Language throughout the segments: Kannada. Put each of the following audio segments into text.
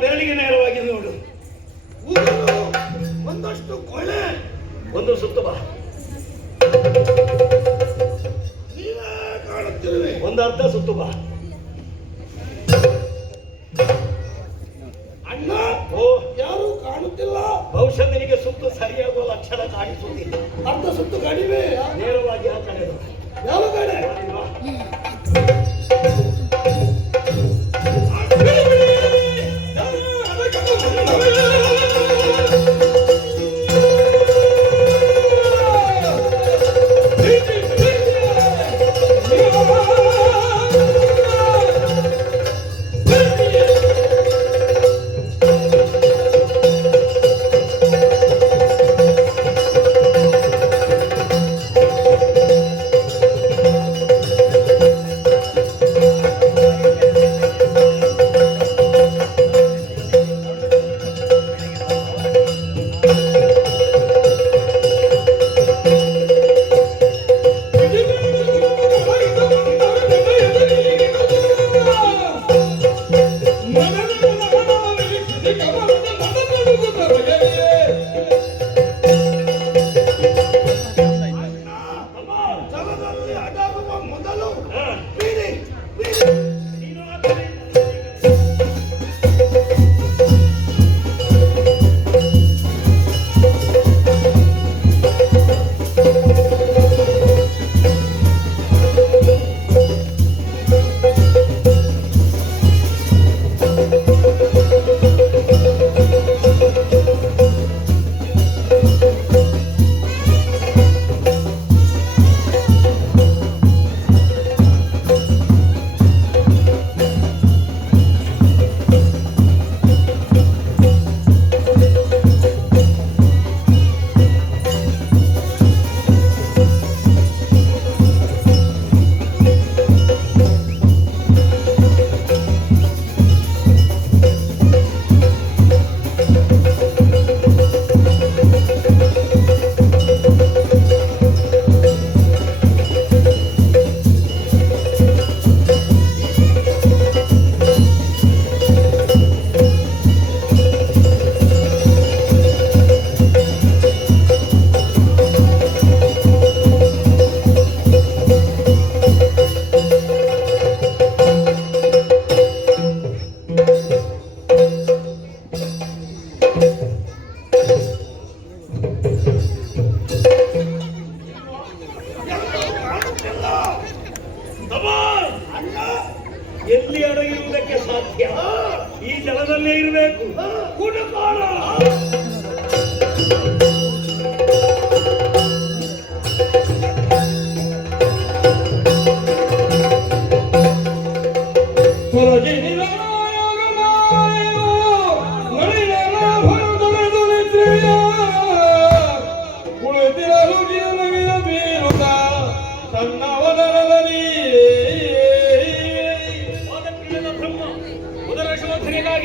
ಬೆರಳಿಗೆ ನೇರವಾಗಿ ನೋಡು. ಒಂದಷ್ಟು ಕೊಳೆ. ಒಂದು ಸುತ್ತು ಬಾ. ನೀವೇ ಕಾಣುತ್ತಿರುವೆ. ಒಂದು ಅರ್ಧ ಸುತ್ತು ಬಾ. ಅಣ್ಣ, ಓ, ಯಾರು ಕಾಣುತ್ತಿಲ್ಲ. ಬಹುಶಃ ನಿನಗೆ ಸುತ್ತು ಸರಿಯಾಗುವ ಲಕ್ಷಣ ಕಾಣಿಸುವುದಿಲ್ಲ. ಅರ್ಧ ಸುತ್ತು ಕಡಿಮೆ. ನೇರವಾಗಿ ಆ ಕಡೆ ಬಾ. ಯಾವ ಕಡೆ? ಬಾ. ಎಲ್ಲಿ ಅಡಗಿರುವುದಕ್ಕೆ ಸಾಧ್ಯ? ಈ ಜಲದಲ್ಲೇ ಇರಬೇಕು. ಕುಡುಕಾಲ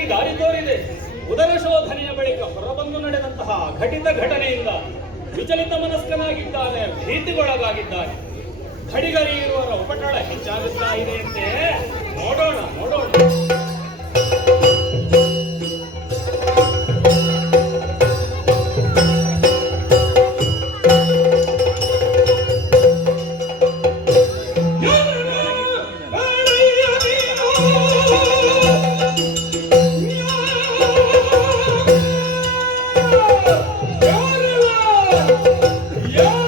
ದಾರಿ ತೋರಿದೆ. ಉದರ ಶೋಧನೆಯ ಬಳಿಕ ಹೊರಬಂದು ನಡೆದಂತಹ ಘಟಿತ ಘಟನೆಯಿಂದ ವಿಚಲಿತ ಮನಸ್ಕನಾಗಿದ್ದಾನೆ, ಭೀತಿಗೊಳಗಾಗಿದ್ದಾನೆ. ಖಡಿಗರಿ ಇರುವವರ ಉಪಟಳ ಹೆಚ್ಚಾಗುತ್ತಾ ಇದೆಯಂತೆ. ನೋಡೋಣ ನೋಡೋಣ. Yeah.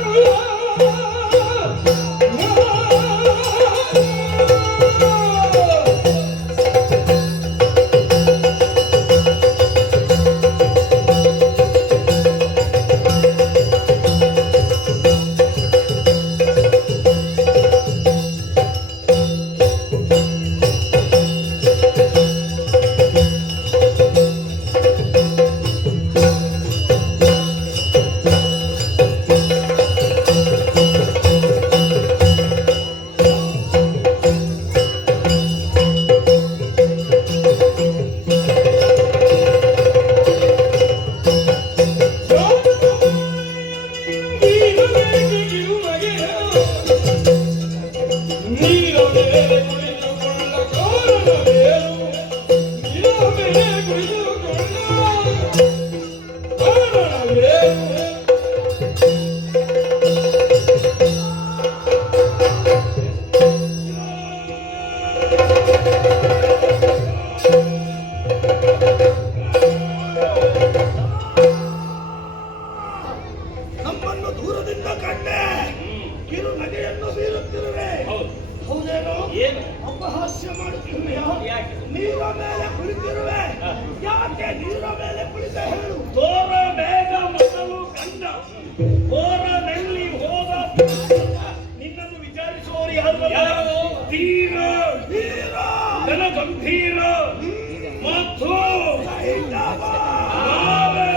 ಏನು ಅಪಹಾಸ್ಯ ಮಾಡುತ್ತಿರುವೆಯಾ? ಯಾಕೆ? ನೀರ ಮೇಲೆ ಕುಳಿತಿರುವೆ. ಯಾಕೆ ನೀರ ಮೇಲೆ ಕುಳಿತ ಹೇಳು? ತೋರ ಬೇಗ ಮೊದಲು ಕಂಡ ತೋರನಲ್ಲಿ ಹೋದ ನಿನ್ನನ್ನು ವಿಚಾರಿಸುವವರು ಯಾರು? ಯಾರು? ತೀರ ನೀರ ಘನ ಗಂಭೀರ ಮತ್ತು ಕೈಲಾವ. ನಾವೇ.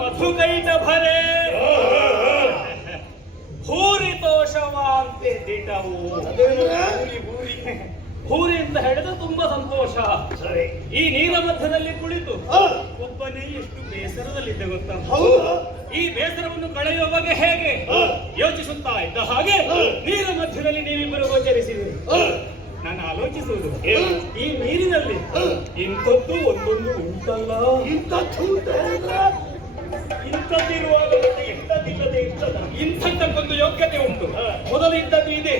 ಮಧುಕೈಟ ಭರೆ ಭೂರಿ ತೋಷವಾಂತೆ ದಿಟವು. ಭೂರಿ ಭೂರಿ ಭೂರಿ ಅಂತ ಹೇಳಿದ್ರೆ ತುಂಬಾ ಸಂತೋಷ. ಸರಿ. ಈ ನೀರ ಮಧ್ಯದಲ್ಲಿ ಕುಳಿತು ಆ, ಒಬ್ಬನೇ ಎಷ್ಟು ಬೇಸರದಲ್ಲಿದ್ದೆ ಗೊತ್ತಾ? ಹೌದಾ? ಈ ಬೇಸರವನ್ನು ಕಳೆಯುವ ಬಗ್ಗೆ ಹೇಗೆ ಯೋಚಿಸುತ್ತಾ ಇದ್ದ ಹಾಗೆ ನೀರ ಮಧ್ಯದಲ್ಲಿ ನೀವಿಬ್ಬರು ಗೋಚರಿಸಿದರು. ಆ, ನಾನು ಆಲೋಚಿಸುವುದು ಏನು? ಈ ನೀರಿನಲ್ಲಿ ಇಂಥದ್ದು ಒಂದೊಂದು ಉಂಟಲ್ಲ. ಇಂಥದ್ದು ಅಂತ ಹೇಳಿದ್ರೆ ಇಂಥದ್ದಿರುವಾಗ ಮತ್ತೆ ಇಂಥದ್ದಿಲ್ಲದೆ ಇರ್ತದ? ಇಂಥದ್ದಕ್ಕೊಂದು ಯೋಗ್ಯತೆ ಉಂಟು. ಮೊದಲು ಇದ್ದದ್ದು ಇದೆ,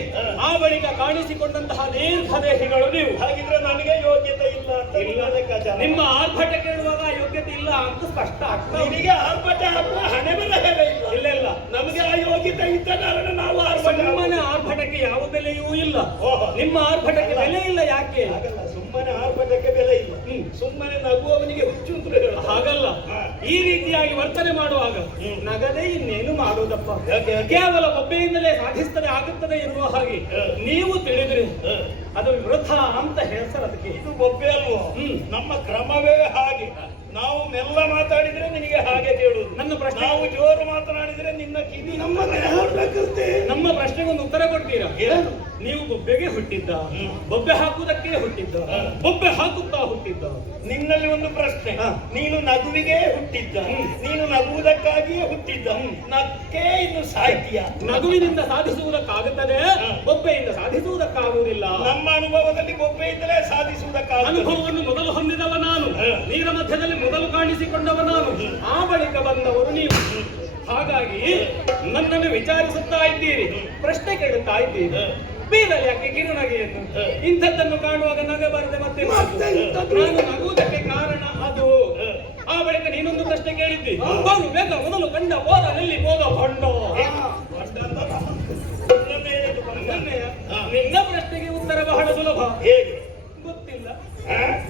ಆ ಬಳಿಕ ಕಾಣಿಸಿಕೊಂಡಂತಹ ದೀರ್ಘದೇಹಿಗಳು ನೀವು. ಹಾಗಿದ್ರೆ ನನಗೆ ಯೋಗ್ಯತೆ ಇಲ್ಲ ಅಂತ ಇಲ್ಲ ಲೆಕ್ಕಾಚಾರ. ನಿಮ್ಮ ಆರ್ಭಟ ಕೇಳುವಾಗ ಆ ಯೋಗ್ಯತೆ ಇಲ್ಲ ಅಂತ ಸ್ಪಷ್ಟ ಆಗ್ತದೆ. ನಿನಗೆ ಆರ್ಭಟ ಹಾಕುವ ಹಣೆ ಬರಹವೇ ಇಲ್ಲ. ಇಲ್ಲ ಇಲ್ಲ, ನಮಗೆ ಆ ಯೋಗ್ಯತೆ ಇದ್ದ ಕಾರಣ ನಾವು ಆರ್ಭಟ ಸುಮ್ಮನೆ ಆರ್ಭಟಕ್ಕೆ ಯಾವ ಬೆಲೆಯೂ ಇಲ್ಲ. ಓಹೋ. ನಿಮ್ಮ ಆರ್ಭಟಕ್ಕೆ ಬೆಲೆ ಇಲ್ಲ. ಯಾಕೆ ಹಾಗಲ್ಲ, ಸುಮ್ಮನೆ ಆರ್ಭಟಕ್ಕೆ ಬೆಲೆ ಇಲ್ಲ. ಸುಮ್ಮನೆ ನಗುವವನಿಗೆ ಹುಚ್ಚು ಅಂತ ಹೇಳುವ ಹಾಗಲ್ಲ. ಈ ರೀತಿಯಾಗಿ ವರ್ತನೆ ಮಾಡುವಾಗ ನಗದೇ ಇನ್ನೇನು ಮಾಡುವುದಪ್ಪ. ಯಾಕೆ? ಕೇವಲ ಒಬ್ಬೆಯಿಂದಲೇ ಸಾಧಿಸ್ತದೆ ಆಗುತ್ತದೆ ಎನ್ನುವ ಹಾಗೆ ನೀವು ತಿಳಿದ್ರೆ ಅದು ವೃಥ ಅಂತ ಹೇಳ್ತಾರೆ. ಅದಕ್ಕೆ ಇದು ಬೊಬ್ಬೆ ಅಲ್ವೋ? ನಮ್ಮ ಕ್ರಮವೇ ಹಾಗೆ. ನಾವು ಮೆಲ್ಲ ಮಾತಾಡಿದ್ರೆ ನಿನಗೆ ಹಾಗೆ ಕೇಳುವುದು. ನನ್ನ ಪ್ರಶ್ನೆ, ನಾವು ಜೋರು ಮಾತನಾಡಿದ್ರೆ ನಿನ್ನ ಕಿವಿ ನಮ್ಮ ದೇಹ ಬೇಕಂತೆ. ನಮ್ಮ ಪ್ರಶ್ನೆಗೊಂದು ಉತ್ತರ ಕೊಡ್ತೀರಾ? ಏನು? ನೀವು ಬೊಬ್ಬೆಗೆ ಹುಟ್ಟಿದ್ದ, ಬೊಬ್ಬೆ ಹಾಕುವುದಕ್ಕೆ ಹುಟ್ಟಿದ್ದ, ಬೊಬ್ಬೆ ಹಾಕುತ್ತಾ ಹುಟ್ಟಿದ್ದ? ನಿನ್ನಲ್ಲಿ ಒಂದು ಪ್ರಶ್ನೆ. ನೀನು ನಗುವಿಗೆ ಹುಟ್ಟಿದ್ದ, ನೀನು ನಗುವುದಕ್ಕಾಗಿಯೇ ಹುಟ್ಟಿದ್ದ, ನಕ್ಕೆ ಇನ್ನು ಸಾಹಿತ್ಯ. ನಗುವಿನಿಂದ ಸಾಧಿಸುವುದಕ್ಕಾಗುತ್ತದೆ, ಬೊಬ್ಬೆಯಿಂದ ಸಾಧಿಸುವುದಕ್ಕಾಗುವುದಿಲ್ಲ. ನಮ್ಮ ಅನುಭವದಲ್ಲಿ ಬೊಬ್ಬೆಯಿಂದಲೇ ಸಾಧಿಸುವುದಕ್ಕಾಗ. ಅನುಭವವನ್ನು ಮೊದಲು ಹೊಂದಿದವ ನಾನು, ನೀರ ಮಧ್ಯದಲ್ಲಿ ಮೊದಲು ಕಾಣಿಸಿಕೊಂಡವ ನಾನು, ಆ ಬಳಿಕ ಬಂದವರು ನೀವು. ಹಾಗಾಗಿ ನನ್ನನ್ನು ವಿಚಾರಿಸುತ್ತಾ ಇದ್ದೀರಿ, ಪ್ರಶ್ನೆ ಕೇಳುತ್ತಾ ಇದ್ದೀರಿ. ಬೀರಲಿ ಯಾಕೆ ಕಿರುನಗೆಯನ್ನು? ಇಂಥದ್ದನ್ನು ಕಾಣುವಾಗ ನಗಬಾರದೆ ಮತ್ತೆ ನಾನು ನಗುವುದಕ್ಕೆ ಕಾರಣ ಅದು. ಆ ಬಳಿಕ ನೀನೊಂದು ಪ್ರಶ್ನೆ ಕೇಳಿದ್ದಿ, ಬರು ಬೇಗ ಮೊದಲು ಕಂಡ ಬೋರಲ್ಲಿ ಹೋದ ಹೊಂಡ. ನಿನ್ನ ಪ್ರಶ್ನೆಗೆ ಉತ್ತರ ಬಹಳ ಸುಲಭ. ಹೇಗೆ? ಗೊತ್ತಿಲ್ಲ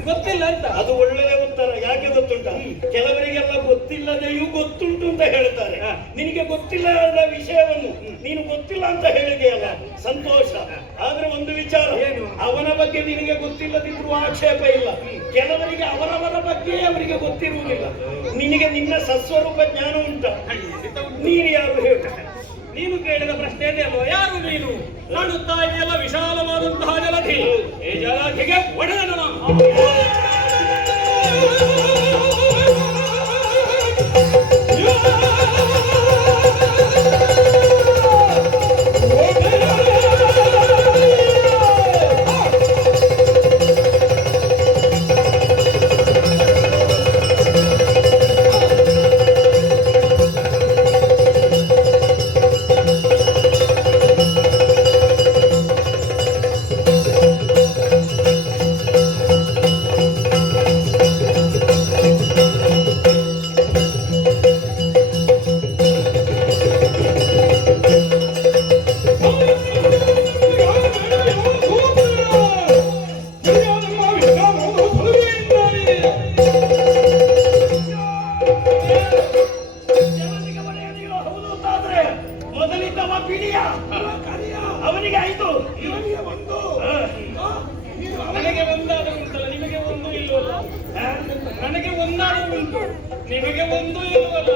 ಗೊತ್ತಿಲ್ಲ ಅಂತ. ಅದು ಒಳ್ಳೆಯ ಉತ್ತರ. ಯಾಕೆ ಗೊತ್ತುಂಟ? ಕೆಲವರಿಗೆಲ್ಲ ಗೊತ್ತಿಲ್ಲದೆಯೂ ಗೊತ್ತುಂಟು ಅಂತ ಹೇಳ್ತಾರೆ. ನಿನಗೆ ಗೊತ್ತಿಲ್ಲದ ವಿಷಯವನ್ನು ನೀನು ಗೊತ್ತಿಲ್ಲ ಅಂತ ಹೇಳಿದೆಯಲ್ಲ, ಸಂತೋಷ. ಆದ್ರೆ ಒಂದು ವಿಚಾರ, ಏನು? ಅವನ ಬಗ್ಗೆ ನಿನಗೆ ಗೊತ್ತಿಲ್ಲದಿದ್ರು ಆಕ್ಷೇಪ ಇಲ್ಲ. ಕೆಲವರಿಗೆ ಅವರವರ ಬಗ್ಗೆ ಅವರಿಗೆ ಗೊತ್ತಿರುವುದಿಲ್ಲ. ನಿನಗೆ ನಿನ್ನ ಸಸ್ವರೂಪ ಜ್ಞಾನ ಉಂಟ. ನೀನು ಯಾರು ಹೇಳು? ನೀನು ಕೇಳಿದ ಪ್ರಶ್ನೆಯೇ ಅಲ್ವಾ? ಯಾರು ನೀನು? ಕಾಣುತ್ತಾ ಇದೆಯಲ್ಲ ವಿಶಾಲವಾದಂತಹ ಜಲಧಿ. ಈ ಜಲಧಿಗೆ ಒಡೆದನು ನಾನು. ಜಲಧಿಗೆ ಒಡೆಯದಿರೋ ಹೌದು ಅಂತಾದ್ರೆ ಮೊದಲಿದ್ದವ ಪಿಡಿಯ ಅವನಿಗೆ ಆಯ್ತು. ಇವನಿಗೆ ಒಂದು ನೀನು ನನಗೆ ಒಂದಾದರೂ ಉಂಟಲ್ಲ, ನಿಮಗೆ ಒಂದು ಇಲ್ವಲ್ಲ? ನನಗೆ ಒಂದಾದರೂ ಉಂಟು, ನಿಮಗೆ ಒಂದು ಇಲ್ವಲ್ಲ?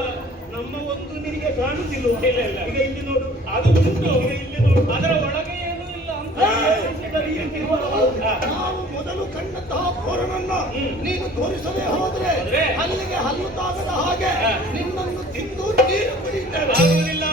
ನಮ್ಮ ಒಂದು ನಿನಗೆ ಕಾಣುತ್ತಿಲ್ಲ. ಇಲ್ಲ ಇಲ್ಲ, ಈಗ ಇಲ್ಲಿ ನೋಡು, ಅದು ಉಂಟು. ಈಗ ಇಲ್ಲಿ ನೋಡು. ಅದರ ಒಳಗೆ ಏನೂ ಇಲ್ಲ ಅಂತ. ನಾವು ಮೊದಲು ಕಂಡಂತಹ ಕೋರನನ್ನ ನೀನು ತೋರಿಸದೆ ಹೋದ್ರೆ ಅಲ್ಲಿಗೆ ಹಲ್ಲು ತಾಗದ ಹಾಗೆ ನಿನ್ನನ್ನು ತಿಂದು ನೀರು ಕುಡಿಯುತ್ತೇವೆ. ಆಗುವುದಿಲ್ಲ.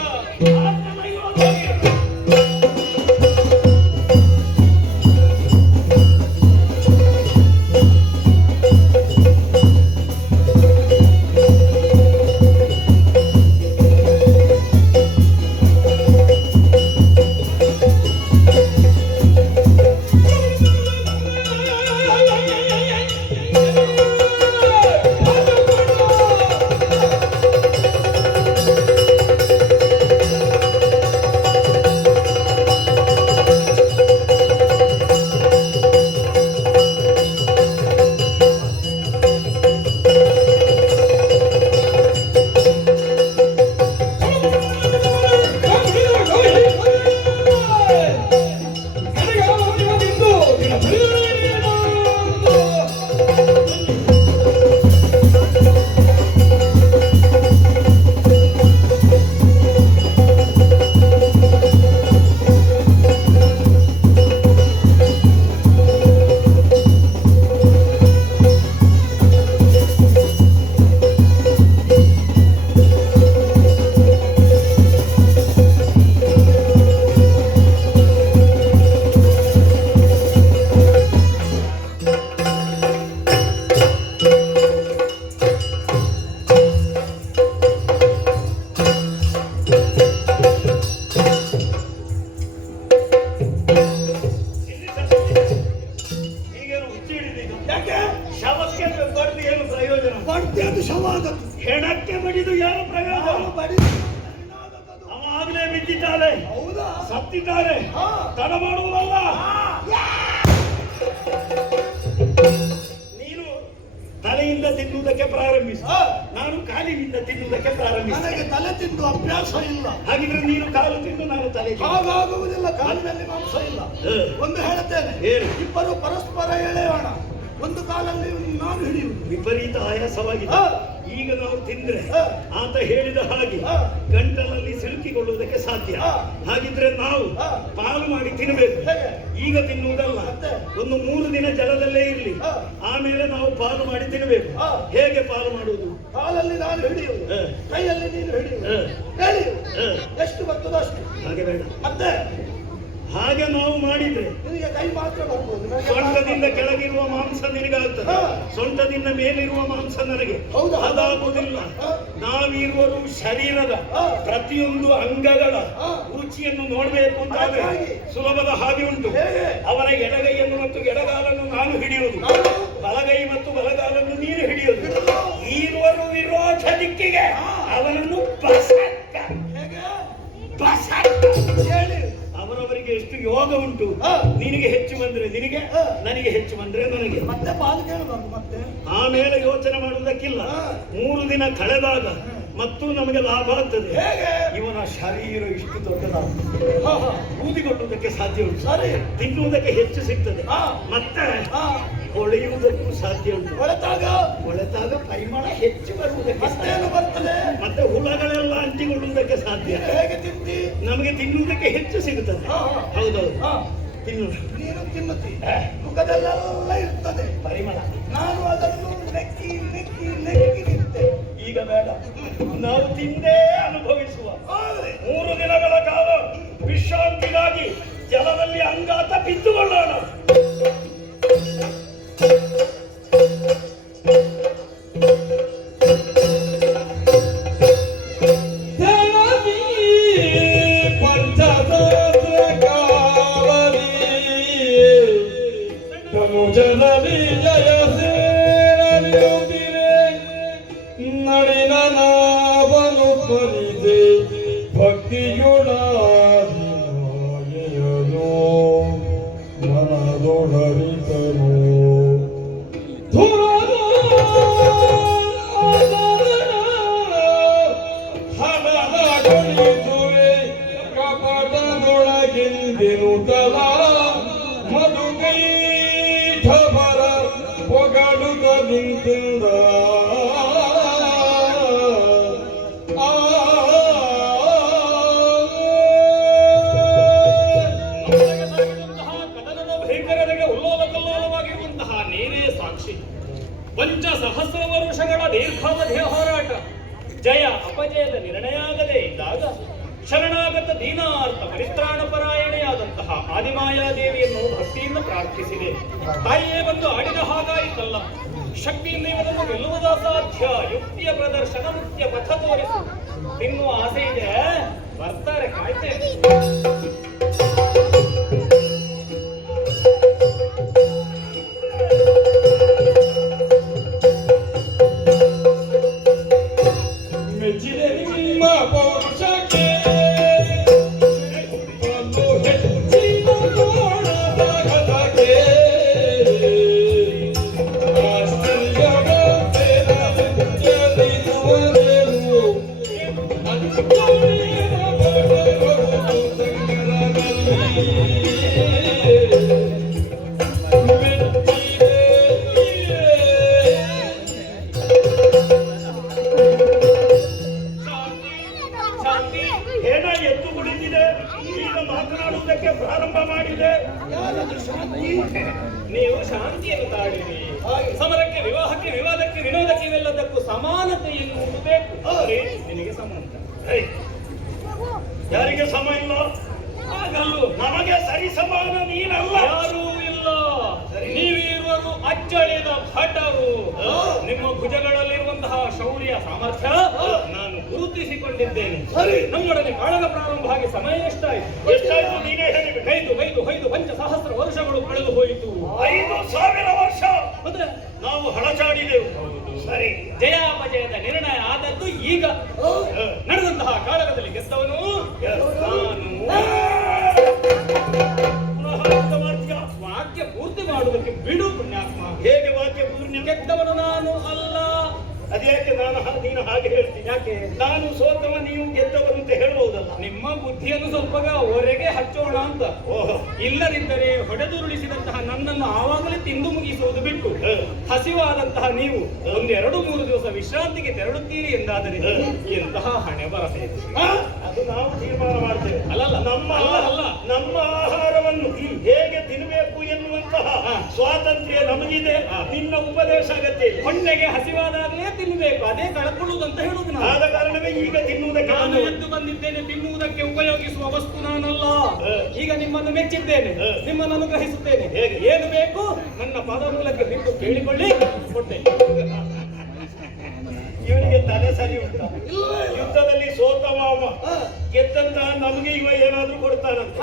ಈಗೇನು ಹುಚ್ಚಿ ಹಿಡಿದಿದ್ದು? ಯಾಕೆ ಶವಕ್ಕೆ ಬಡ್ದು ಏನು ಪ್ರಯೋಜನ? ಬಡ್ತಿ ಅದು ಶವ ಆಗತ್ತು. ಹೆಣಕ್ಕೆ ಬಡಿದು ಏನು ಪ್ರಯೋಜನ? ನಾನು ಬಡಿದು ಏನಾಗತ್ತದು? ಅವ ಆಗ್ಲೇ ಬಿದ್ದಿದ್ದಾನೆ, ಹೌದಾ? ಸತ್ತಿದ್ದಾರೆ. ಹಾ. ತಡ ಮಾಡುವುದಲ್ಲ. ನೀನು ತಲೆಯಿಂದ ತಿನ್ನುವುದಕ್ಕೆ ಪ್ರಾರಂಭಿಸು, ಹಾ. ನಾನು ಕಾಲಿನಿಂದ ತಿನ್ನುವುದಕ್ಕೆ ಪ್ರಾರಂಭಿಸ. ನನಗೆ ತಲೆ ತಿಂದು ಅಭ್ಯಾಸ ಇಲ್ಲ. ಹಾಗಿದ್ರೆ ನೀನು ಕಾಲು ತಿಂದು ನಾನು ತಲೆ ತಿನ್ನು. ಹಾಗಾಗುವುದಿಲ್ಲ. ಕಾಲಿನಲ್ಲಿ ಮಾಂಸ ಇಲ್ಲ. ಹಾ. ಒಂದು ಹೇಳುತ್ತೇನೆ, ಏನು? ಇಬ್ಬರು ಪರಸ್ಪರ ಎಳೆಯೋಣ. ಒಂದು ಕಾಲಲ್ಲಿ ನಾನು ಹಿಡಿಯುವುದು. ವಿಪರೀತ ಆಯಾಸವಾಗಿದೆ. ಹಾ. ಈಗ ನಾವು ತಿಂದ್ರೆ ಹಾ. ಆತ ಹೇಳಿದ ಹಾಗೆ ಹಾ. ಗಂಟಲಲ್ಲಿ ಸಿಲುಕಿಕೊಳ್ಳುವುದಕ್ಕೆ ಸಾಧ್ಯ. ಹಾ. ಹಾಗಿದ್ರೆ ನಾವು ಹಾ. ಪಾಲು ಮಾಡಿ ತಿನ್ನಬೇಕು. ಹೇಗೆ? ಈಗ ತಿನ್ನುವುದಲ್ಲ, ಮತ್ತೆ? ಒಂದು 3 ದಿನ ಜಲದಲ್ಲೇ ಇರಲಿ, ಹಾ. ಆಮೇಲೆ ನಾವು ಪಾಲು ಮಾಡಿ ತಿನ್ನಬೇಕು. ಹಾ. ಹೇಗೆ ಪಾಲು ಮಾಡುವುದು? ಕಾಲಲ್ಲಿ ನಾನು ಹಿಡಿಯುವುದು, ಹಾ. ಕೈಯಲ್ಲಿ ನೀನು ಹಿಡಿಯುವುದು. ಹಾ. ಎಳೆಯುವುದು. ಹಾ. ಎಷ್ಟು ಬರ್ತದೋ ಅಷ್ಟು. ಹಾಗೆ ಬೇಡ. ಮತ್ತೆ ಹಾಗೆ ನಾವು ಮಾಡಿದ್ರೆ ನಿನಗೆ ಕೈ ಮಾತ್ರ ಬರ್ಬೋದು. ನನಗೆ ಸೊಂಟದಿಂದ ಕೆಳಗಿರುವ ಮಾಂಸ ನಿನಗಾಗ್ತದೆ, ಹಾ. ಸೊಂಟದಿಂದ ಮೇಲಿರುವ ಮಾಂಸ ನನಗೆ. ಹೌದಾ? ಅದಾಗುವುದಿಲ್ಲ. ಹಾ. ನಾವಿರುವರು ಶರೀರದ ಹಾ. ಪ್ರತಿಯೊಂದು ಅಂಗಗಳ ಹಾ. ರುಚಿಯನ್ನು ನೋಡಬೇಕು ಅಂತಾದ್ರೆ ಅದಕ್ಕಾಗಿ ಸುಲಭದ ಹಾಗೆ ಉಂಟು. ಹೇಗೆ? ಅವನ ಎಡಗೈಯನ್ನು ಮತ್ತು ಎಡಗಾಲನ್ನು ನಾನು ಹಿಡಿಯುವುದು, ನಾನು ಬಲಗೈ ಮತ್ತು ಬಲಗಾಲನ್ನು ನೀನು ಹಿಡಿಯುವುದು. ಈರುವರು ವಿರೋಧ ದಿಕ್ಕಿಗೆ ಅವನನ್ನು ಬಸಕ್ಕ ಹೇಗೆ? ಬಸಕ್ಕ ಹೇಳಿ. ಅವರವರಿಗೆ ಎಷ್ಟು ಯೋಗ ಉಂಟು. ಹಾ. ನಿನಗೆ ಹೆಚ್ಚು ಬಂದ್ರೆ ನಿನಗೆ, ಹಾ. ನನಗೆ ಹೆಚ್ಚು ಬಂದ್ರೆ ನನಗೆ. ಮತ್ತೆ ಪಾಲು ಕೇಳಬಾರ್ದು. ಮತ್ತೆ ಆಮೇಲೆ ಯೋಚನೆ ಮಾಡುವುದಕ್ಕಿಲ್ಲ. ಹಾ. 3 ದಿನ ಕಳೆದಾಗ ಮತ್ತು ನಮಗೆ ಲಾಭ ಆಗ್ತದೆ. ಹೇಗೆ? ಇವನ ಶರೀರ ಇಷ್ಟು ದೊಡ್ಡದಾಗ್ತದೆ, ಹಾ, ಹಾ. ಊದಿಕೊಳ್ಳುವುದಕ್ಕೆ ಸಾಧ್ಯ ಉಂಟು, ಸರಿ. ತಿನ್ನುವುದಕ್ಕೆ ಹೆಚ್ಚು ಸಿಗ್ತದೆ. ಹಾ. ಮತ್ತೆ ಹಾ. ಹೊಳೆಯುವುದಕ್ಕೂ ಸಾಧ್ಯ ಉಂಟು. ಹೊಳೆತಾಗ ಹೊಳೆತಾಗ ಪರಿಮಳ ಹೆಚ್ಚು ಬರುವುದಕ್ಕೆ ಮತ್ತೇನು ಬರ್ತದೆ? ಮತ್ತೆ ಹುಳಗಳೆಲ್ಲ ಅಂಟಿಕೊಳ್ಳುವುದಕ್ಕೆ ಸಾಧ್ಯ. ಹೇಗೆ ತಿಂತಿ? ನಮಗೆ ತಿನ್ನುವುದಕ್ಕೆ ಹೆಚ್ಚು ಸಿಗುತ್ತದೆ. ಹೌದೌದು, ತಿನ್ನು. ನೀನು ತಿನ್ನುತ್ತಿ, ಮುಖದಲ್ಲೆಲ್ಲ ಇರ್ತದೆ ಪರಿಮಳ. ನಾನು ಅದನ್ನು ನೆಕ್ಕಿ ನೆಕ್ಕಿ ನೆಕ್ಕಿ ತಿಂತೆ. ಈಗ ಬೇಡ, ನಾವು ತಿಂದೇ ಅನುಭವಿಸುವ. ಆದ್ರೆ 3 ದಿನಗಳ ಕಾಲ ವಿಶ್ರಾಂತಿಗಾಗಿ ಜಲದಲ್ಲಿ ಅಂಗಾತ ಬಿದ್ದುಕೊಳ್ಳೋಣ. ಪಂಚಸಹಸ್ರ ವರುಷಗಳ ದೀರ್ಘಾವಧಿಯ ಹೋರಾಟ ಜಯ ಅಪಜಯದ ನಿರ್ಣಯ ಆಗದೇ ಇದ್ದಾಗ ಶರಣಾಗತ ದೀನಾರ್ಥ ಪರಿತ್ರಾಣ ಪರಾಯಣೆಯಾದಂತಹ ಆದಿಮಾಯಾದೇವಿಯನ್ನು ಭಕ್ತಿಯಿಂದ ಪ್ರಾರ್ಥಿಸಿದೆ. ತಾಯಿಯೇ ಬಂದು ಆಡಿದ ಹಾಗಾಯಿತಲ್ಲ. ಶಕ್ತಿಯಿಂದ ಇವರನ್ನು ಗೆಲ್ಲುವುದು ಅಸಾಧ್ಯ. ಯುಕ್ತಿಯ ಪ್ರದರ್ಶನ ಮುಖ್ಯ ಪಥ ತೋರಿಸು. ತಿನ್ನುವ ಆಸೆ ಇದೆ, ಬರ್ತಾರೆ, ಕಾಯ್ತೇನೆ. ಪ್ರಾರಂಭ ಮಾಡಿದೆ. ನೀವು ಶಾಂತಿಯನ್ನು ತಾಳಿರಿ. ಸಮರಕ್ಕೆ, ವಿವಾಹಕ್ಕೆ, ವಿವಾದಕ್ಕೆ, ವಿನೋದಕ್ಕೆ ಇವೆಲ್ಲದಕ್ಕೂ ಸಮಾನತೆ ಎನ್ನುವುದು ಬೇಕು. ನಿನಗೆ ಸಂಬಂಧ ಯಾರಿಗೆ ಸಮ ಇಲ್ಲ? ಹಾಗಲ್ಲೂ ನಮಗೆ ಸರಿ ಸಮಾನ ನೀನಲ್ಲ. ಯಾರೂ ಇಲ್ಲ. ನೀವಿರುವರು ಅಚ್ಚಳಿದ ಭಟರು. ನಿಮ್ಮ ಭುಜಗಳಲ್ಲಿರುವಂತಹ ಶೌರ್ಯ ಸಾಮರ್ಥ್ಯ ನಾನು ಗುರುತಿಸಿಕೊಂಡಿದ್ದೇನೆ. ನಮ್ಮೊಡನೆ ಕಾಳಗ ಪ್ರಾರಂಭ ಆಗಿ ಸಮಯ ಎಷ್ಟಾಯ್ತು? ನೀನೇ ಹೇಳಿಬಿಟ್ಟು. 5 ಪಂಚಸಹಸ್ರ ವರ್ಷಗಳು ಕಳೆದು ಹೋಯಿತು. 5000 ವರ್ಷ ಮತ್ತೆ ನಾವು ಹಳಚಾಡಿದೆವು. ಸರಿ, ಜಯಾಪಜಯದ ನಿರ್ಣಯ ಆದದ್ದು ಈಗ. ನಡೆದಂತಹ ಕಾಳಗದಲ್ಲಿ ಗೆದ್ದವನು ನಾನು. ವಾಕ್ಯ ಪೂರ್ತಿ ಮಾಡುವುದಕ್ಕೆ ಬಿಡು ಪುಣ್ಯಾತ್ಮ. ಹೇಗೆ ವಾಕ್ಯ ಪೂರ್ಣ? ಗೆದ್ದವನು ನಾನು ಅಲ್ಲ. ಅದ್ಯಾಕೆ ನೀನು ಹಾಗೆ ಹೇಳ್ತೀನಿ? ಯಾಕೆ? ನಾನು ಸೋತವ, ನೀವು ಗೆದ್ದವರು ಅಂತ ಹೇಳಬಹುದಲ್ಲ. ನಿಮ್ಮ ಬುದ್ಧಿಯನ್ನು ಸ್ವಲ್ಪ ಹೊರಗೆ ಹಚ್ಚೋಣ ಅಂತ. ಇಲ್ಲದಿದ್ದರೆ ಹೊಡೆದುರುಳಿಸಿದಂತಹ ನನ್ನನ್ನು ಆವಾಗಲೇ ತಿಂದು ಮುಗಿಸುವುದು ಬಿಟ್ಟು ಹಸಿವಾದಂತಹ ನೀವು 1-2-3 ದಿವಸ ವಿಶ್ರಾಂತಿಗೆ ತೆರಳುತ್ತೀರಿ ಎಂದಾದರೆ ಎಂತಹ ಹಣೆ ಬರಬೇಕು. ಅದು ನಾವು ತೀರ್ಮಾನ ಮಾಡ್ತೇವೆ. ಅಲ್ಲಲ್ಲ, ನಮ್ಮ ಆಹಾರವನ್ನು ಹೇಗೆ ತಿನ್ನಬೇಕು ಎನ್ನುವಂತಹ ಸ್ವಾತಂತ್ರ್ಯ ನಮಗಿದೆ. ನಿನ್ನ ಉಪದೇಶ ಅಗತ್ಯ ಇಲ್ಲ. ಹೊಣ್ಣೆಗೆ ಹಸಿವಾದಾಗಲೇ ತಿನ್ನಬೇಕು, ಅದೇ ಕಳ್ಕೊಳ್ಳುವುದು ಅಂತ ಹೇಳುವುದು ನಾನು. ಆದ ಕಾರಣವೇ ಈಗ ತಿನ್ನುವುದಕ್ಕೆ ನಾನು ಎದ್ದು ಬಂದಿದ್ದೇನೆ. ತಿನ್ನುವುದಕ್ಕೆ ಉಪಯೋಗಿಸುವ ವಸ್ತು ನಾನಲ್ಲ. ಈಗ ನಿಮ್ಮನ್ನು ಮೆಚ್ಚಿದ್ದೇನೆ, ನಿಮ್ಮನ್ನು ಅನುಗ್ರಹಿಸುತ್ತೇನೆ. ಏನು ಬೇಕು ನನ್ನ ಪಾದ ಮೂಲಕ್ಕೆ ಬಿದ್ದು ಕೇಳಿಕೊಳ್ಳಿ, ಕೊಟ್ಟೆ. ಇವನಿಗೆ ತಲೆ ಸರಿ ಉಂಟ? ಯುದ್ಧದಲ್ಲಿ ಸೋತ ಮಾವ ಗೆದ್ದಂತಹ ನಮಗೆ ಇವ ಏನಾದ್ರೂ ಕೊಡ್ತಾನಂತ.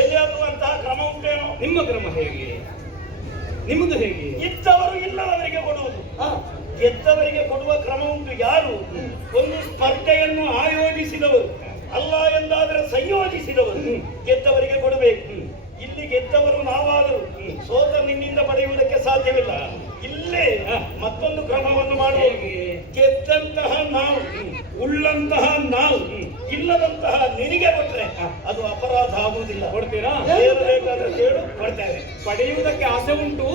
ಎಲ್ಲಿಯಾದ್ರೂ ಅಂತಹ ಕ್ರಮ ಉಂಟೇನೋ? ನಿಮ್ಮ ಕ್ರಮ ಹೇಗೆ? ನಿಮ್ಮದು ಹೇಗೆ? ಇದ್ದವರು ಇಲ್ಲದವರಿಗೆ ಕೊಡುವುದು, ಗೆದ್ದವರಿಗೆ ಕೊಡುವ ಕ್ರಮ ಉಂಟು. ಯಾರು? ಒಂದು ಸ್ಪರ್ಧೆಯನ್ನು ಆಯೋಜಿಸಿದವರು, ಅಲ್ಲ ಎಂದಾದರೆ ಸಂಯೋಜಿಸಿದವರು ಗೆದ್ದವರಿಗೆ ಕೊಡಬೇಕು. ಇಲ್ಲಿ ಗೆದ್ದವರು ನಾವಾದರೂ ಸೋತ ನಿನ್ನಿಂದ ಪಡೆಯುವುದಕ್ಕೆ ಸಾಧ್ಯವಿಲ್ಲ. ಇಲ್ಲೇ ಮತ್ತೊಂದು ಕ್ರಮವನ್ನು ಮಾಡುವ. ಗೆದ್ದಂತಹ ನಾವು, ಉಳ್ಳಂತಹ ನಾವು, ಇಲ್ಲದಂತಹ ನಿನಗೆ ಕೊಟ್ರೆ ಅದು ಅಪರಾಧ ಆಗುವುದಿಲ್ಲ. ಕೊಡ್ತೀರಾ? ಬೇಕಾದ್ರೆ ಕೇಳು ಕೊಡ್ತೇವೆ. ಪಡೆಯುವುದಕ್ಕೆ ಆಸೆ ಉಂಟು,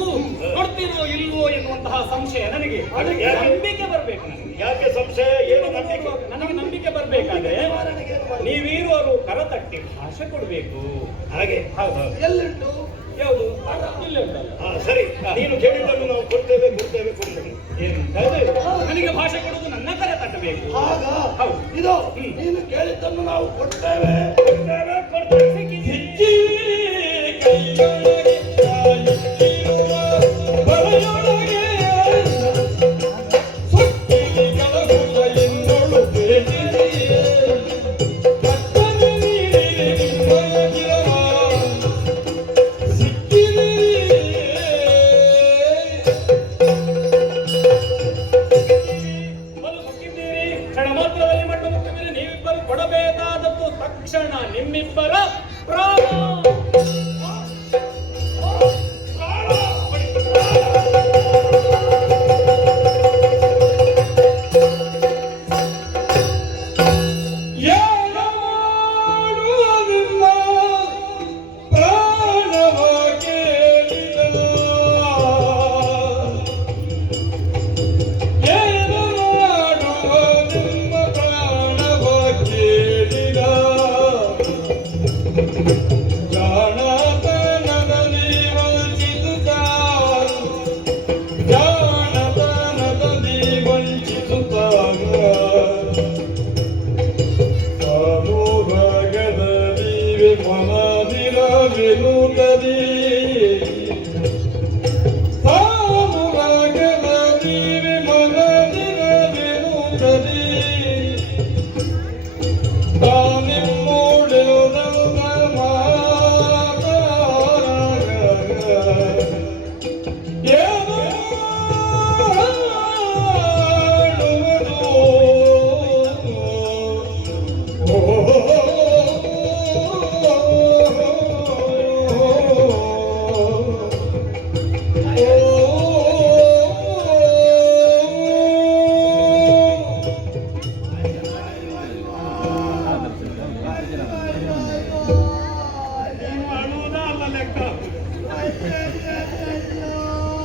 ಕೊಡ್ತೀರೋ ಇಲ್ವೋ ಎನ್ನುವಂತಹ ಸಂಶಯ ನನಗೆ. ಯಾಕೆ? ನಂಬಿಕೆ ಬರ್ಬೇಕು ನನಗೆ. ಯಾಕೆ ಸಂಶಯ? ಏನು ನಂಬಿಕೆ? ನನಗೆ ನಂಬಿಕೆ ಬರ್ಬೇಕಾದ್ರೆ ನೀವೀರುವರು ಕರತಟ್ಟಿ ಭಾಷೆ ಕೊಡ್ಬೇಕು. ಹಾಗೆ ಹೌದು. ಎಲ್ಲಿಂಟು? ಯಾವುದು? ಇಲ್ಲೇ ಉಂಟಲ್ಲ. ಸರಿ, ನೀನು ಕೇಳಿದ್ದನ್ನು ನಾವು ಕೊಡ್ತೇವೆ ಕೊಡ್ತೇವೆ ಕೊಡ್ತೇವೆ. ನನಗೆ ಭಾಷೆ ಕೊಡುವುದು ನನ್ನ ಕರೆ ತಟ್ಟಬೇಕು. ಆಗ ಹೌದು. ಇದು ನೀನು ಕೇಳಿದ್ದನ್ನು ನಾವು ಕೊಡ್ತೇವೆ. ಕೊಡ್ತೇವೆ ಕೊಡ್ತೇವೆ. ತಕ್ಷಣ ನಿಮ್ಮಿಬ್ಬರ ಪ್ರಾಣ.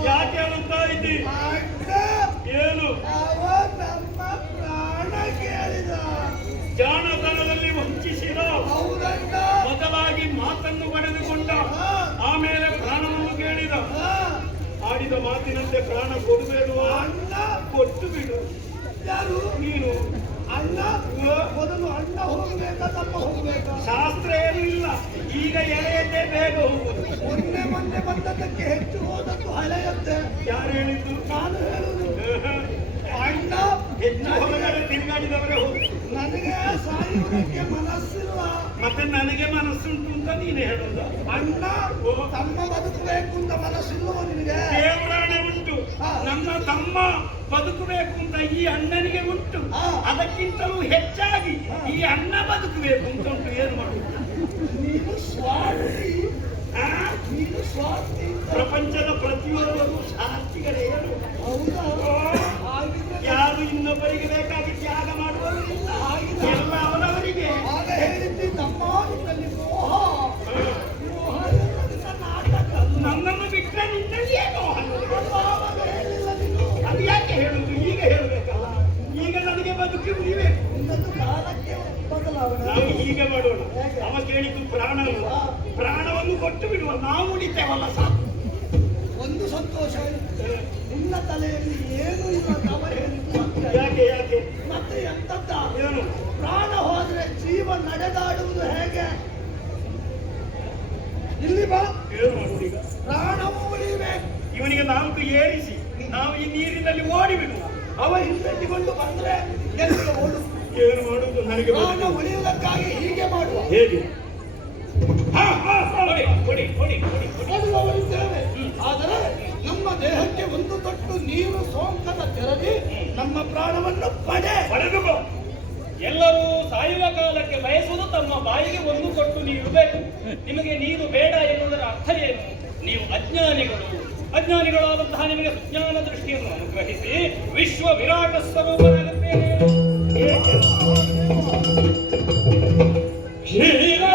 ಯಾಕೆ ಅಳುತ್ತಾ ಇದ್ದಿ? ಏನು? ಜಾಣತನದಲ್ಲಿ ವಂಚಿಸಿದ, ಮೊದಲಾಗಿ ಮಾತನ್ನು ಪಡೆದುಕೊಂಡ, ಆಮೇಲೆ ಪ್ರಾಣವನ್ನು ಕೇಳಿದ. ಆಡಿದ ಮಾತಿನಂತೆ ಪ್ರಾಣ ಕೊಡಬೇಡುವ, ಕೊಟ್ಟು ಬಿಡು. ಯಾರು? ನೀನು. ಅಣ್ಣ ಮೊದಲು ಅಣ್ಣ ಹೋಗಬೇಕಾ ತಮ್ಮ ಹೋಗಬೇಕಾ? ಶಾಸ್ತ್ರ ಏನೂ ಇಲ್ಲ, ಈಗ ಎಳೆಯದ್ದೇ ಬೇಗ ಹೋಗುವುದು. ಮೊನ್ನೆ ಬಂದದ್ದಕ್ಕೆ ಹೆಚ್ಚು ಹೋದದ್ದು ಹಳೆಯದ್ದೇ. ಯಾರು ಹೇಳಿದ್ದು? ನಾನು ಹೇಳುದು. ಅಣ್ಣ ಹೆಚ್ಚು ಹೊರಗಡೆ ತಿರುಗಾಡಿದವರೇ ಹೋಗುದು. ನನಗೆ ಸಾಯುವುದಕ್ಕೆ ಮನಸ್ಸಿಲ್ಲ, ಮತ್ತೆ ನನಗೆ ಮನಸ್ಸುಂಟು ಅಂತ ನೀನೇ ಹೇಳುದ? ಅಣ್ಣ ತಮ್ಮ ಬದುಕಬೇಕು ಅಂತ ಮನಸ್ಸಿಲ್ವ ನಿನಗೆ? ದೇವರಾಣೆ ಉಂಟು, ನಮ್ಮ ತಮ್ಮ ಬದುಕಬೇಕು ಅಂತ ಈ ಅಣ್ಣನಿಗೆ ಉಂಟು. ಅದಕ್ಕಿಂತಲೂ ಹೆಚ್ಚಾಗಿ ಈ ಅಣ್ಣ ಬದುಕಬೇಕು ಅಂತ ಉಂಟು. ಏನು ಮಾಡುದು? ನೀನು ಸ್ವಾರ್ಥಿ. ನೀನು ಸ್ವಾರ್ಥಿ. ಪ್ರಪಂಚದ ಪ್ರತಿಯೊಬ್ಬರು ಸ್ವಾರ್ಥಿಗಳೇ. ಹೌದಾ? ಯಾರು ಇನ್ನೊಬ್ಬರಿಗೆ ಬೇಕಾಗಿ ತ್ಯಾಗ ಮಾಡುವರು ಇಲ್ಲ, ಎಲ್ಲ ಅವರವರಿಗೆ. ಆಗ ಹೇಳಿದ್ದಿ ತಮ್ಮ ನಿನ್ನಲ್ಲಿ ಮೋಹ. ಮೋಹ ಎನ್ನುವುದನ್ನ ನಾಟಕ. ನನ್ನನ್ನು ಬಿಟ್ಟರೆ ನಿನ್ನಲ್ಲಿಯೇ ಮೋಹ. ಆವಾಗ ಹೇಳಿಲ್ಲ ನೀನು. ಅದು ಯಾಕೆ ಹೇಳುದು? ಈಗ ಹೇಳಬೇಕಲ್ಲ. ಈಗ ನನಗೆ ಬದುಕಿ ಉಳಿಬೇಕು. ಇನ್ನೊಂದು ಕಾಲಕ್ಕೆ ಬದಲಾವಣೆ. ನಾವು ಹೀಗೆ ಮಾಡೋಣ. ಅವ ಕೇಳಿದ್ದು ಪ್ರಾಣ, ಪ್ರಾಣವನ್ನು ಕೊಟ್ಟು ಬಿಡುವ, ನಾವು ಉಳಿತೇವಲ್ಲ ಸಾಕು. ಒಂದು ಸಂತೋಷ, ನಿನ್ನ ತಲೆಯಲ್ಲಿ ಏನು ಇಲ್ಲ ತವ ಹೇಳಿದ್ದು ಸತ್ಯ. ಯಾಕೆ ಮತ್ತೆ ಎಂತದ್ದ? ಏನು? ಪ್ರಾಣ ಹೋದ್ರೆ ಜೀವ ನಡೆದಾಡುವುದು ಹೇಗೆ? ಇಲ್ಲಿ ಬಾ. ಏನು ಮಾಡುವುದು ಈಗ? ಪ್ರಾಣವು ಉಳಿಬೇಕು. ಇವನಿಗೆ 4 ಏರಿಸಿ ನಾವು ಈ ನೀರಿನಲ್ಲಿ ಓಡಿ ಬಿಡುವ. ಅವ ಹಿಂದೆಟ್ಟಿಕೊಂಡು ಬಂದ್ರೆ ಎಲ್ಲಿಗೆ ಓಡು? ಏನು ಮಾಡುವುದು? ನನಗೆ ಪ್ರಾಣ ಉಳಿಯುವುದಕ್ಕಾಗಿ ಹೀಗೆ ಮಾಡುವ. ಹೇಗೆ? ಓಡುವವರಿದ್ದೇವೆ. ಆದರೆ ನಮ್ಮ ದೇಹಕ್ಕೆ ಒಂದು ತೊಟ್ಟು ನೀರು ಸೋಂಕದ ತೆರದಿ ನಮ್ಮ ಪ್ರಾಣವನ್ನು ಪಡೆದುಕೋ. ಎಲ್ಲರೂ ಸಾಯುವ ಕಾಲಕ್ಕೆ ಬಯಸುವುದು ತಮ್ಮ ಬಾಯಿಗೆ ಒಂದು ಕೊಟ್ಟು ನೀರು ಬೇಕು. ನಿಮಗೆ ನೀರು ಬೇಡ ಎನ್ನುವುದರ ಅರ್ಥ ಏನು? ನೀವು ಅಜ್ಞಾನಿಗಳಾದಂತಹ ನಿಮಗೆ ಸುಜ್ಞಾನ ದೃಷ್ಟಿಯನ್ನು ಅನುಗ್ರಹಿಸಿ ವಿಶ್ವ ವಿರಾಟ ಸ್ವರೂಪನಾಗುತ್ತೇನೆ. ಶ್ರೀರಾಮ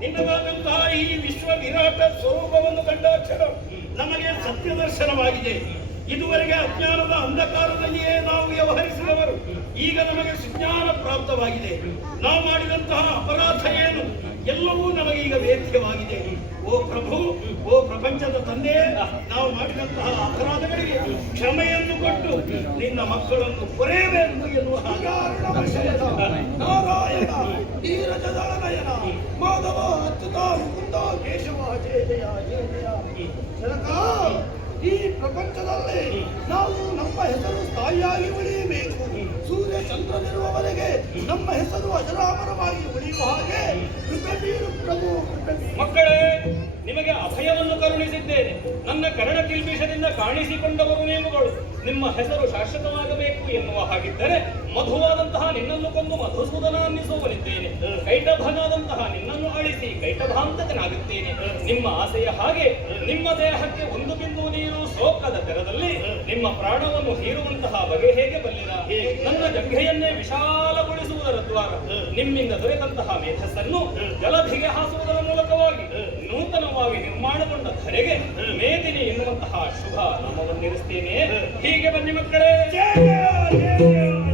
ನಿನ್ನದಾದಂತಹ ಈ ವಿಶ್ವ ವಿರಾಟ ಸ್ವರೂಪವನ್ನು ಕಂಡಾಕ್ಷಣ ನಮಗೆ ಸತ್ಯ ದರ್ಶನವಾಗಿದೆ. ಇದುವರೆಗೆ ಅಜ್ಞಾನದ ಅಂಧಕಾರದಲ್ಲಿಯೇ ನಾವು ವ್ಯವಹರಿಸಿದವರು, ಈಗ ನಮಗೆ ಸುಜ್ಞಾನ ಪ್ರಾಪ್ತವಾಗಿದೆ. ನಾವು ಮಾಡಿದಂತಹ ಅಪರಾಧ ಏನು ಎಲ್ಲವೂ ನಮಗೀಗ ವೇದ್ಯವಾಗಿದೆ. ಓ ಪ್ರಭು, ಓ ಪ್ರಪಂಚದ ತಂದೆ, ನಾವು ಮಾಡಿದಂತಹ ಅಪರಾಧಗಳಿಗೆ ಕ್ಷಮೆಯನ್ನು ಕೊಟ್ಟು ನಿನ್ನ ಮಕ್ಕಳನ್ನು ಕೊರೆಯಬೇಕು ಎನ್ನುವ ನಾರಾಯಣ ನೀರಜದಳನಯನ ಮಾಧವ ಅಚ್ಯುತ ಮುಕುಂದ ಕೇಶವ ಜಯ ಜಯ ಜಯ ಜಯ. ಜನಕ, ಈ ಪ್ರಪಂಚದಲ್ಲಿ ನಾವು ನಮ್ಮ ಹೆಸರು ಸ್ಥಾಯಿಯಾಗಿ ಉಳಿಯಬೇಕು. ಸೂರ್ಯ ಚಂದ್ರನಿರುವವರೆಗೆ ನಮ್ಮ ಹೆಸರು ಅಜರಾಮರವಾಗಿ ಉಳಿಯುವ ಹಾಗೆ ಕೃಪೆಬೀರು ಪ್ರಭು, ಕೃಪೆಬೀರು. ಮಕ್ಕಳೇ, ನಿಮಗೆ ಅಭಯವನ್ನು ಕರುಣಿಸಿದ್ದೇನೆ. ನನ್ನ ಕರ್ಣ ಕಿಲ್ಬಿಷದಿಂದ ಕಾಣಿಸಿಕೊಂಡವರು ನೀವುಗಳು. ನಿಮ್ಮ ಹೆಸರು ಶಾಶ್ವತವಾಗಬೇಕು ಎನ್ನುವ ಹಾಗಿದ್ದರೆ ಮಧುವಾದಂತಹ ನಿನ್ನನ್ನು ಕೊಂದು ಮಧುಸೂದನ ಅನ್ನಿಸುವನಿದ್ದೇನೆ. ಕೈಟಭನಾದಂತಹ ನಿನ್ನನ್ನು ಅಳಿಸಿ ಕೈಟಭಾಂತಕನಾಗುತ್ತೇನೆ. ನಿಮ್ಮ ಆಸೆಯ ಹಾಗೆ ನಿಮ್ಮ ದೇಹಕ್ಕೆ ಒಂದು ಬಿಂದು ನೀರು ಶೋಕದ ತೆರದಲ್ಲಿ ನಿಮ್ಮ ಪ್ರಾಣವನ್ನು ಹೀರುವಂತಹ ಬಗೆ ಹೇಗೆ ಬಲ್ಲಿರ? ನನ್ನ ಜಂಘೆಯನ್ನೇ ವಿಶಾಲಗೊಳಿಸುವುದರ ದ್ವಾರ ನಿಮ್ಮಿಂದ ದೊರೆತಂತಹ ಮೇಧಸ್ಸನ್ನು ಜಲಧಿಗೆ ಹಾಸುವುದರ ಮೂಲಕವಾಗಿ ನೂತನವಾಗಿ ನಿರ್ಮಾಣಗೊಂಡ ಧರೆಗೆ ಮೇದಿನಿ ಎನ್ನುವಂತಹ ಶುಭ ನಾಮವನ್ನಿರಿಸ್ತೇನೆ. ಹೀಗೆ ಬನ್ನಿ ಮಕ್ಕಳೇ. ಜಯ ಜಯ ಜಯ.